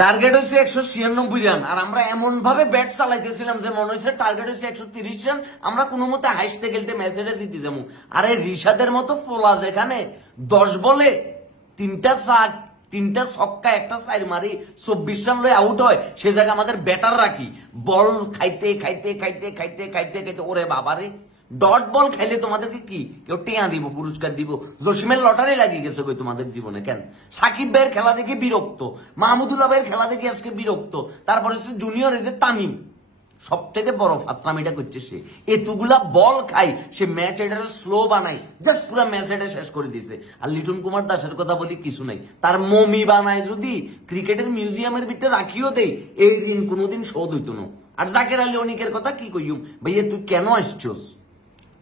Target হয়েছে 196 run, আর আমরা এমন ভাবে ব্যাট চালাইতেছিলাম যে মনে হয়েছে টার্গেট হয়েছে 130 রান। আমরা কোনো মতে হাসতে খেলতে ম্যাচেটা জিতে যাবো। আরে ঋষাদের মতো পোলা যেখানে 10 বলে 3টা ছক্কা 1টা চার মারি 24 রান লয়ে আউট হয়, সে জায়গায় আমাদের ব্যাটার রাখি বল খাইতে খাইতে খাইতে খাইতে খাইতে খাইতে ওরে বাবারে ডট বল খাইলে তোমাদেরকে কি কেউ টিয়া দিব, পুরস্কার দিব? জসিমের লটারি লাগিয়ে গেছে কই তোমাদের জীবনে? কেন সাকিব ভাইয়ের খেলা দেখে বিরক্ত, মাহমুদুল্লাহ ভাইয়ের খেলা দেখে আজকে বিরক্ত, তারপরে হচ্ছে জুনিয়র এই যে তামিম সব থেকে বড় ফাত্রামিটা করছে সে। এতগুলা বল খাই সে ম্যাচ এটার স্লো বানাই, জাস্ট পুরো ম্যাচ এটা শেষ করে দিছে। আর লিটন কুমার দাসের কথা বলি কিছু নাই, তার মমি বানায় যদি ক্রিকেটের মিউজিয়ামের ভিতরে রাখিও দেই এই ঋণ কোনোদিন শোধ হইতো না। আর জাকের আলী অনিকের কথা কি কইম, ভাইয়া তুই কেন আসছোস?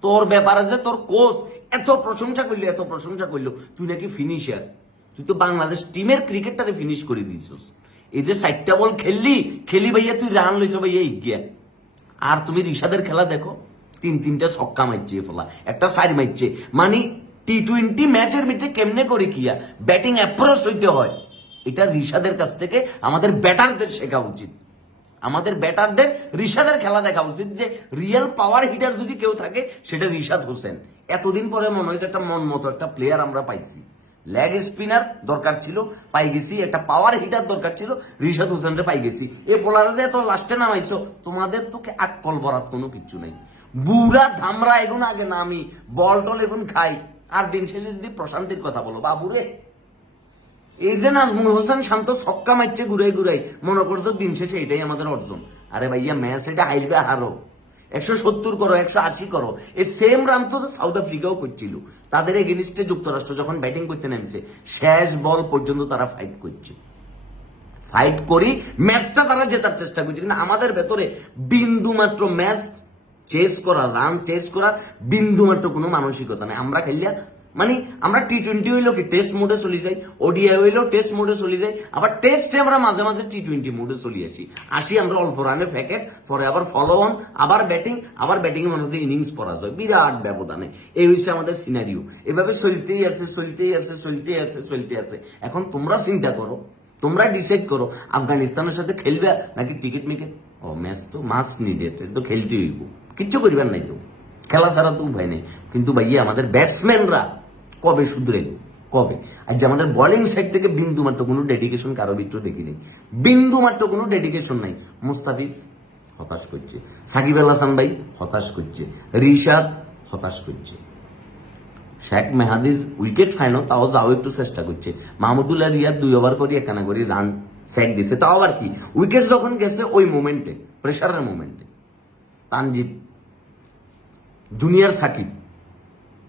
তোর ব্যাপারে যে তোর কোচ এত প্রশংসা করলো তুই নাকি ফিনিশার। তুই তো বাংলাদেশ টিমের ক্রিকেটটারে ফিনিশ করে দিছিস। এই যে 4টা বল খেলি ভাইয়া তুই রান লইছ ভাইয়া ইগিয়া। আর তুমি ঋষাদের খেলা দেখো, 3টা ছক্কা মারছে ফলা, একটা সাইড মারছে। মানে টি-20 ম্যাচের ভিতরে কেমনে করে কিয়া ব্যাটিং অ্যাপ্রোচ হইতে হয়, এটা ঋষাদের কাছ থেকে আমাদের ব্যাটারদের শেখা উচিত। আমাদের ব্যাটারদের ঋষাদের খেলা দেখা উচিত, যে রিয়েল পাওয়ার হিটার যদি কেউ থাকে সেটা ঋষাদ হোসেন। এতদিন পরে মনে হয় একটা মন মতো একটা প্লেয়ার আমরা পাইছি। লেগ স্পিনার দরকার ছিল, পাই গেছি। একটা পাওয়ার হিটার দরকার ছিল, ঋষাদ হোসেনরে পাই গেছি। এ পোলারে যে এত লাস্টে নামাইছো, তোমাদের তোকে আকল বরাত কোনো কিচ্ছু নাই। বুড়া ধামরা এগুন আগে নামি বল টল এগুন খাই। আর দিন শেষে যদি প্রশান্তির কথা বলো, বাবুরে এই যে নাজমুল হোসেন শান্ত ছক্কা মারছে ঘুরাই মনে করছো দিন শেষে এটাই আমাদের অর্জন। আরে ভাইয়া ম্যাচ এটা হাইরবে হারো, 170 করো 180 করো। এই সেম রান তো সাউথ আফ্রিকাও করছিল। তাদের এগেনিস্টে যুক্তরাষ্ট্র যখন ব্যাটিং করতে নেমেছে শেষ বল পর্যন্ত তারা ফাইট করি ম্যাচটা তারা জেতার চেষ্টা করছে। কিন্তু আমাদের ভেতরে বিন্দু মাত্র ম্যাচ চেস করা, রান চেস করার বিন্দু মাত্র কোনো মানসিকতা নেই। আমরা খেলিয়া মানে আমরা টি-20 হইলো কি টেস্ট মোডে চলে যাই, ওডিআই হইলো টেস্ট মোডে চলে যাই, আবার টেস্টে আমরা মাঝে মাঝে টি-20 মোডে চলে আসি আমরা অল্প রানের প্যাকেট, পরে আবার ফলো অন, আবার ব্যাটিং এর মধ্যে ইনিংস পরাজয় বিরাট ব্যবধানে। এই হচ্ছে আমাদের সিনারিও। এভাবে চলতেই আছে। এখন তোমরা চিন্তা করো, তোমরা ডিসাইড করো আফগানিস্তানের সাথে খেলবে নাকি টিকিট মিকেট। ও ম্যাচ তো মাস্ট নিডেড, তো খেলতে হইব, কিচ্ছু করিবার নাই, তো খেলা ছাড়া তো উপায় নেই। কিন্তু ভাইয়া আমাদের ব্যাটসম্যানরা কবে শুধরাইল, কবে? আর যে আমাদের বোলিং সাইড থেকে বিন্দু মাত্র কোনো ডেডিকেশন কারো ভিতরে দেখি নেই, বিন্দু মাত্র কোনো ডেডিকেশন নাই। মুস্তাফিজ হতাশ করছে, সাকিব আল হাসান ভাই হতাশ করছে, ঋষাদ হতাশ করছে, শেখ মেহাদির উইকেট ফাইনো তাও যাও একটু চেষ্টা করছে, মাহমুদুল্লাহ রিয়াদ 2 ওভার করে একখানা করে রান স্যাক দিছে, তাও আবার কি উইকেট যখন গেছে ওই মোমেন্টে, প্রেশারের মোমেন্টে। তানজিব, জুনিয়র সাকিব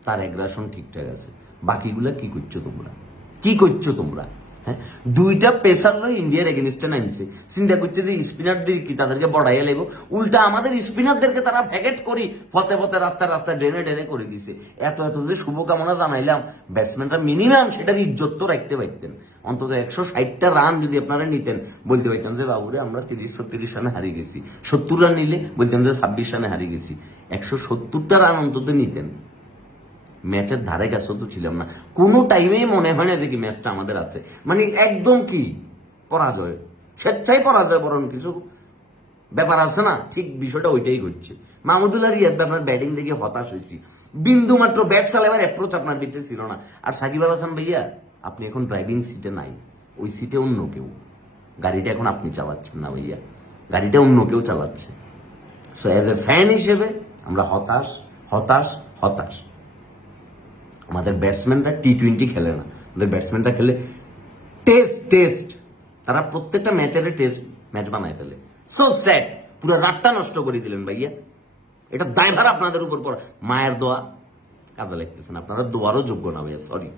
তার অ্যাগ্রাসন ঠিকঠাক আছে, বাকিগুলা কি করছো তোমরা? হ্যাঁ, 2টা পেসার লয় ইন্ডিয়ার এগেনিস্টে নামছে, চিন্তা করছে যে স্পিনারদের কি তাদেরকে বড়াইয়া লাগবো। উল্টা আমাদের স্পিনারদেরকে তারা ভ্যাকেট করি পথে রাস্তা ডেনে করে দিছে। এত যে শুভকামনা জানাইলাম, ব্যাটসম্যানরা মিনিমাম সেটার ইজ্জত তো রাখতে পারতেন। অন্তত 160টা রান যদি আপনারা নিতেন, বলতে পারতেন যে বাবুরে আমরা 30-36 রানে হারিয়ে গেছি। 70 রান নিলে বলতাম যে 26 রানে হারিয়ে গেছি। 170টা রান অন্তত নিতেন। ম্যাচের ধারে কাছেও তো ছিলাম না, কোনো টাইমেই মনে হয় না যে কি ম্যাচটা আমাদের আছে। মানে একদম কি পরাজয়, স্বেচ্ছায় পরাজয়, বরং কিছু ব্যাপার আছে না, ঠিক বিষয়টা ওইটাই ঘটছে। মাহমুদুল্লাহ রিয়াদ আপনার ব্যাটিং দেখে হতাশ হয়েছি, বিন্দু মাত্র ব্যাট চালাবার অ্যাপ্রোচ আপনার ভিতরে ছিল না। আর সাকিব আল হাসান ভাইয়া আপনি এখন ড্রাইভিং সিটে নাই, ওই সিটে অন্য কেউ, গাড়িটা এখন আপনি চালাচ্ছেন না ভাইয়া, গাড়িটা অন্য কেউ চালাচ্ছে। সো অ্যাজ এ ফ্যান হিসেবে আমরা হতাশ। আমাদের ব্যাটসম্যানরা টি-20 খেলে না, আমাদের ব্যাটসম্যানরা খেলে টেস্ট। তারা প্রত্যেকটা ম্যাচ বানায় ফেলে। সো স্যাড, পুরো রাতটা নষ্ট করে দিলেন ভাইয়া। এটা দায়ভার আপনাদের উপর পড়া। মায়ের দোয়া কাজে লাগতেছে না, আপনারা দোয়ারও যোগ্য না ভাইয়া, সরি।